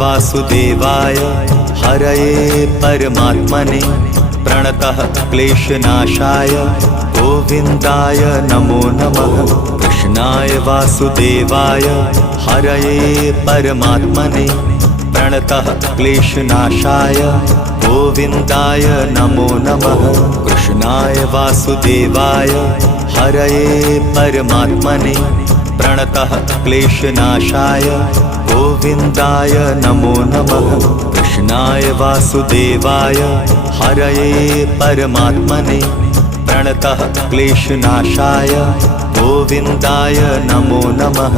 वासुदेवाय हरये परमात्मने प्रणतः क्लेशनाशाय गोविन्दाय नमो नमः। कृष्णाय वासुदेवाय हरये परमात्मने प्रणतः क्लेशनाशाय गोविन्दाय नमो नमः। कृष्णाय वासुदेवाय हरये परमात्मने प्रणतः क्लेशनाशाय गोविन्दाय नमो नमः। कृष्णाय वासुदेवाय हरये परमात्मने प्रणतः क्लेशनाशाय गोविन्दाय नमो नमः।